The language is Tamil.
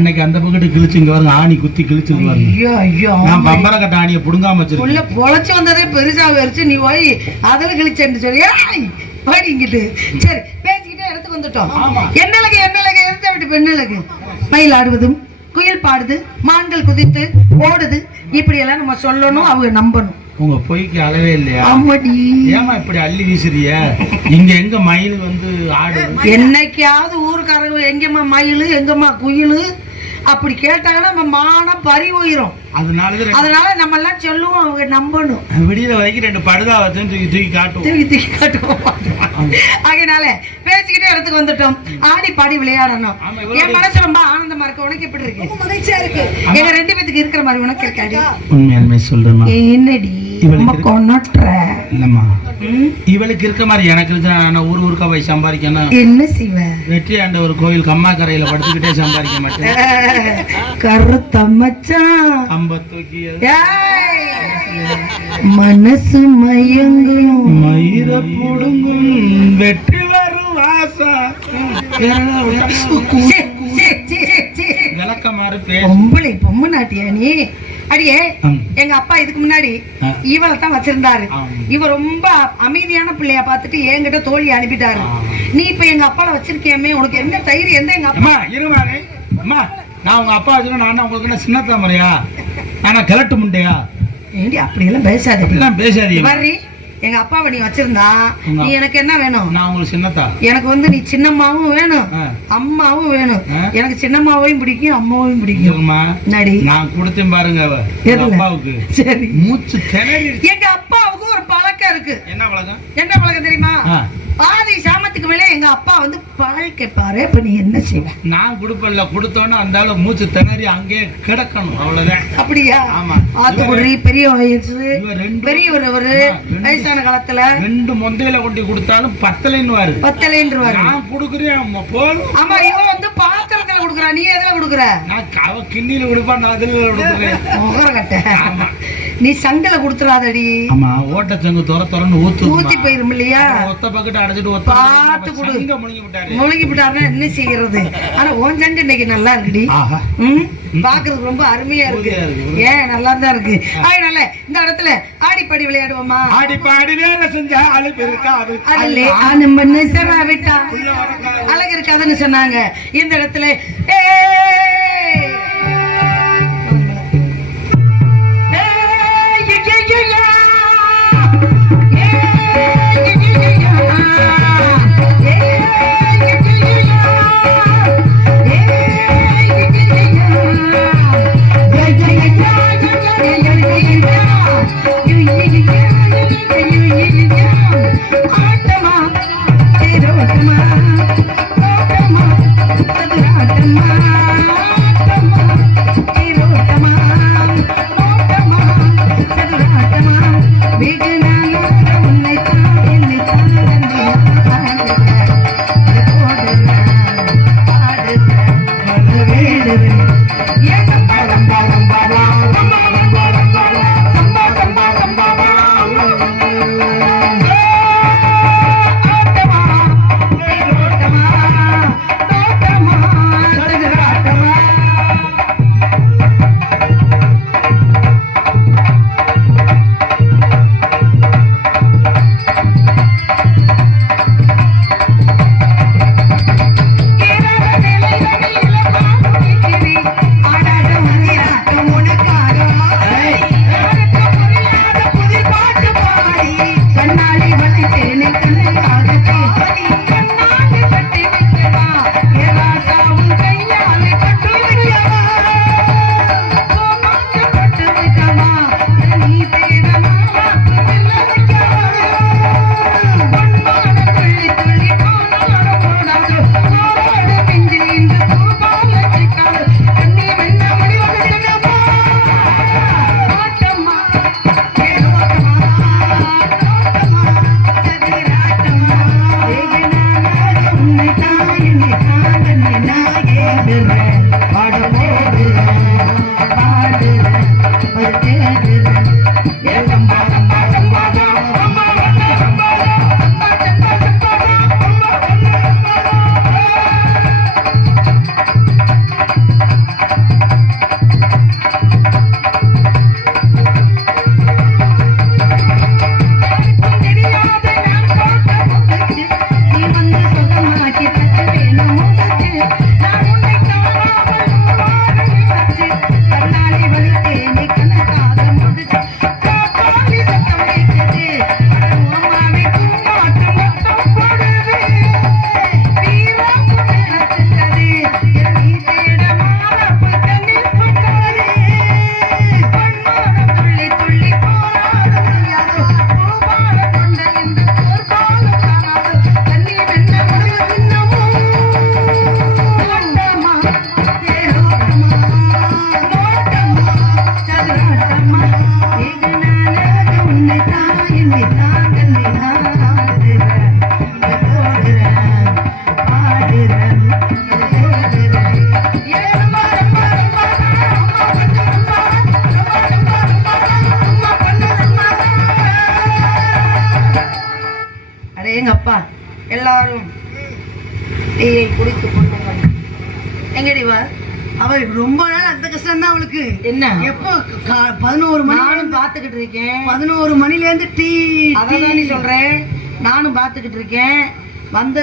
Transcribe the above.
அன்னைக்கு அந்த பக்கத்து கிழிச்சு இங்க பாருங்க ஆணி குத்தி கிழிச்சு ஐயோ நான் பம்பர கட்ட ஆணியை புடுங்காம வச்சிருக்கேன். உள்ள பொழைச்சு வந்ததே பெருசா வரிச்சு நீ போய் அதுல கிழிச்சேன்னு சொல்லி ஏய், போடி இங்கிட்டு. சரி பேசிக்கிட்டே இடத்துக்கு வந்துட்டோம். என்னலகு என்னலகு எடுத்த விட்டு பெண்ணலகு மயில் ஆடுவதும் குயில் பாடுது மான்கள் குதித்து ஓடுது. இப்படி எல்லாம் நம்ம சொல்லணும் அவங்க நம்பணும். உங்க பொய்க்கு அளவே இல்லையா? ஆமாடி. ஏமா இப்படி அள்ளி வீசுறிய இங்க எங்க மயில் வந்து ஆடுது என்னைக்காவது ஊருக்காரங்க எங்கம்மா மயில் எங்கம்மா குயில் அப்படி கேட்டாங்கன்னா நம்ம மானம் பறி உயிரும். அதனால நம்ம எல்லாம் சொல்லுவோம் அவங்க நம்பணும். விடியல வரைக்கும் ரெண்டு படுதா வச்சு தூக்கி தூக்கி காட்டுவோம். தூக்கி தூக்கி காட்டுவோம். ஆகையினால பேசிக்கிட்டே இடத்துக்கு வந்துட்டோம். ஆடி பாடி விளையாடணும். என் மனசு ரொம்ப ஆனந்தமா இருக்கு. உனக்கு எப்படி இருக்கு? மகிழ்ச்சியா இருக்கு. எங்க ரெண்டு பேத்துக்கு இருக்கிற மாதிரி உனக்கு இருக்காடி. உண்மையாலுமே சொல்றேன் என்னடி? இவளுக்கு இருக்கு. கொண்டாட்டுற இல்லம்மா இவளுக்கு இருக்க மாதிரி எனக்கு இருக்கு நான் ஊர் ஊருக்கா போய் சம்பாதிக்கணும்? என்ன செய்வ? வெற்றி ஆண்ட ஒரு கோயில் கம்மா கரையில படுத்துக்கிட்டே சம்பாதிக்க மாட்டேன். கருத்த மச்சான். கம்ப தூக்கி ஏய், மனசு மயங்கும். மயிர புடுங்கும். வெற்றி வரும் வாசா. விளக்கமாறு பொம்பளை பொம்மை நாட்டியா நீ? அடியே. எங்க அப்பா இதுக்கு முன்னாடி. இவளை தான் வச்சிருந்தாரு. இவ ரொம்ப அமைதியான பிள்ளைய பார்த்துட்டு என்கிட்ட தோழி அனுப்பிட்டாரு. நீ இப்ப எங்க அப்பால வச்சிருக்கியாமே உனக்கு என்ன தைரியம் எந்த எங்க அப்பா அம்மா இருமா நீ. அம்மா நான் உங்க அப்பா வச்சுக்க நான் உங்களுக்கு என்ன சின்ன தாமரையா நானா கிழட்டு முண்டையா ஏண்டி அப்படியெல்லாம் பேசாதீங்க வர்றி எங்க அப்பாவை நீ வச்சிருந்தா நீ எனக்கு என்ன வேணும்? நான் உங்களுக்கு சின்னத்தா? எனக்கு வந்து நீ சின்னம்மாவும் வேணும். அம்மாவும் வேணும். எனக்கு சின்னம்மாவையும் பிடிக்கும் அம்மாவையும் பிடிக்கும். நடி நான் கொடுத்தேன் பாருங்க? அப்பாவுக்கு. சரி. மூச்சு திணறி எங்க அப்பாவுக்கு ஒரு பழக்கம் இருக்கு. என்ன பழக்கம்? என்ன பழக்கம் தெரியுமா. பாதி சாமத்துக்கு எங்க அப்பா வந்து பால் கேட்பாரு. இப்ப நீ என்ன செய்வ? நான் கொடுப்பேன்ல கொடுத்தோன்னே அந்த மூச்சு திணறி அங்கேயே கிடக்கணும். அவ்வளவுதான். அப்படியா? ஆமா. ஆத்துக்குடி பெரிய வயசு. பெரியவர் அவரு வயசான காலத்துல. ரெண்டு மொந்தையில கொண்டு கொடுத்தாலும் பத்தலைன்னு வாரு பத்தலைன்றவாரு நான் கொடுக்குறேன் போதும். ஆமா இவன் வந்து பாத்திரத்துல கொடுக்குறா. நீ எதுல கொடுக்குற? நான் அவ கிண்ணியில கொடுப்பா நான் அதுல கொடுக்குறேன். முகர நீ சங்கல கொடுத்துறாதடி. ஆமா ஓட்டச்சங்கு துற துறன்னு ஊத்து ஊத்தி போயிரும் இல்லையா? ஒத்த பக்கெட் அடைச்சிட்டு ஒத்த பார்த்து கொடு. சங்க முழுங்கி விட்டாரு. முழுகி விட்டாருன்னா என்ன செய்யறது? ஆனா உன் சண்டை இன்னைக்கு நல்லா இருக்குடி. ம்? பாக்குறதுக்கு ரொம்ப அருமையா இருக்கு. ஏன் நல்லா தான் இருக்கு. அதனால இந்த இடத்துல ஆடிப்பாடி விளையாடுவோமா? ஆடி பாடி வேலை செஞ்சா அழுப்பு இருக்காது அழகு இருக்காதுன்னு சொன்னாங்க. இந்த இடத்துல ஏய்! எல்லாரும் டீயை குடித்து கொள்ளுங்கள் எங்கடி வா? அவள் ரொம்ப நாள் அந்த கஷ்டம் தான் அவளுக்கு. என்ன? எப்போ பதினோரு மணி நானும் பார்த்துக்கிட்டு இருக்கேன். பதினோரு மணில இருந்து டீ அதான் நீ சொல்றேன். நானும் பார்த்துக்கிட்டு இருக்கேன். வந்த